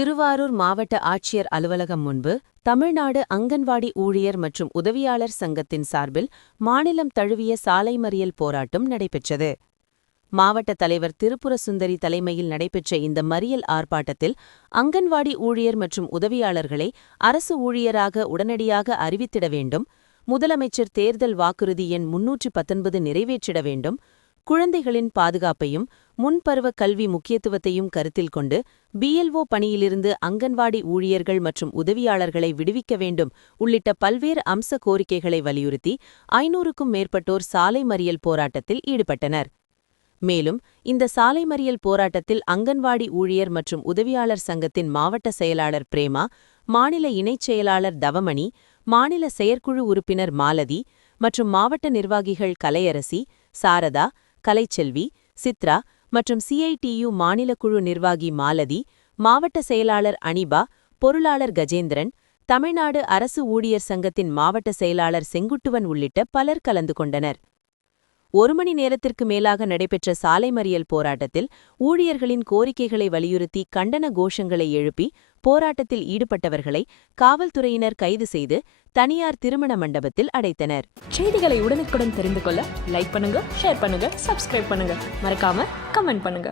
திருவாரூர் மாவட்ட ஆட்சியர் அலுவலகம் முன்பு தமிழ்நாடு அங்கன்வாடி ஊழியர் மற்றும் உதவியாளர் சங்கத்தின் சார்பில் மாநிலம் தழுவிய சாலை மறியல் போராட்டம் நடைபெற்றது. மாவட்ட தலைவர் திருப்புர சுந்தரி தலைமையில் நடைபெற்ற இந்த மறியல் ஆர்ப்பாட்டத்தில் அங்கன்வாடி ஊழியர் மற்றும் உதவியாளர்களை அரசு ஊழியராக உடனடியாக அறிவித்திட வேண்டும் முதலமைச்சர் தேர்தல் வாக்குறுதி எண் முன்னூற்று பத்தொன்பது நிறைவேற்றிட வேண்டும் குழந்தைகளின் பாதுகாப்பையும் முன்பருவ கல்வி முக்கியத்துவத்தையும் கருத்தில் கொண்டு பிஎல்ஓ பணியிலிருந்து அங்கன்வாடி ஊழியர்கள் மற்றும் உதவியாளர்களை விடுவிக்க வேண்டும் உள்ளிட்ட பல்வேறு அம்ச கோரிக்கைகளை வலியுறுத்தி ஐநூறுக்கும் மேற்பட்டோர் சாலை மறியல் போராட்டத்தில் ஈடுபட்டனர். மேலும் இந்த சாலை மறியல் போராட்டத்தில் அங்கன்வாடி ஊழியர் மற்றும் உதவியாளர் சங்கத்தின் மாவட்ட செயலாளர் பிரேமா மாநில இணைச் செயலாளர் தவமணி மாநில செயற்குழு உறுப்பினர் மாலதி மற்றும் மாவட்ட நிர்வாகிகள் கலையரசி சாரதா கலைச்செல்வி சித்ரா மற்றும் சிஐடியு மாநில குழு நிர்வாகி மாலதி மாவட்ட செயலாளர் அனிபா பொருளாளர் கஜேந்திரன் தமிழ்நாடு அரசு ஊழியர் சங்கத்தின் மாவட்ட செயலாளர் செங்குட்டுவன் உள்ளிட்ட பலர் கலந்து கொண்டனர். ஒரு மணி நேரத்திற்கு மேலாக நடைபெற்ற சாலை மறியல் போராட்டத்தில் ஊழியர்களின் கோரிக்கைகளை வலியுறுத்தி கண்டன கோஷங்களை எழுப்பி போராட்டத்தில் ஈடுபட்டவர்களை காவல்துறையினர் கைது செய்து தனியார் திருமண மண்டபத்தில் அடைத்தனர். செய்திகளை உடனுக்குடன் தெரிந்து கொள்ள லைக் பண்ணுங்க ஷேர் பண்ணுங்க சப்ஸ்கிரைப் பண்ணுங்க. மறக்காம கமெண்ட் பண்ணுங்க.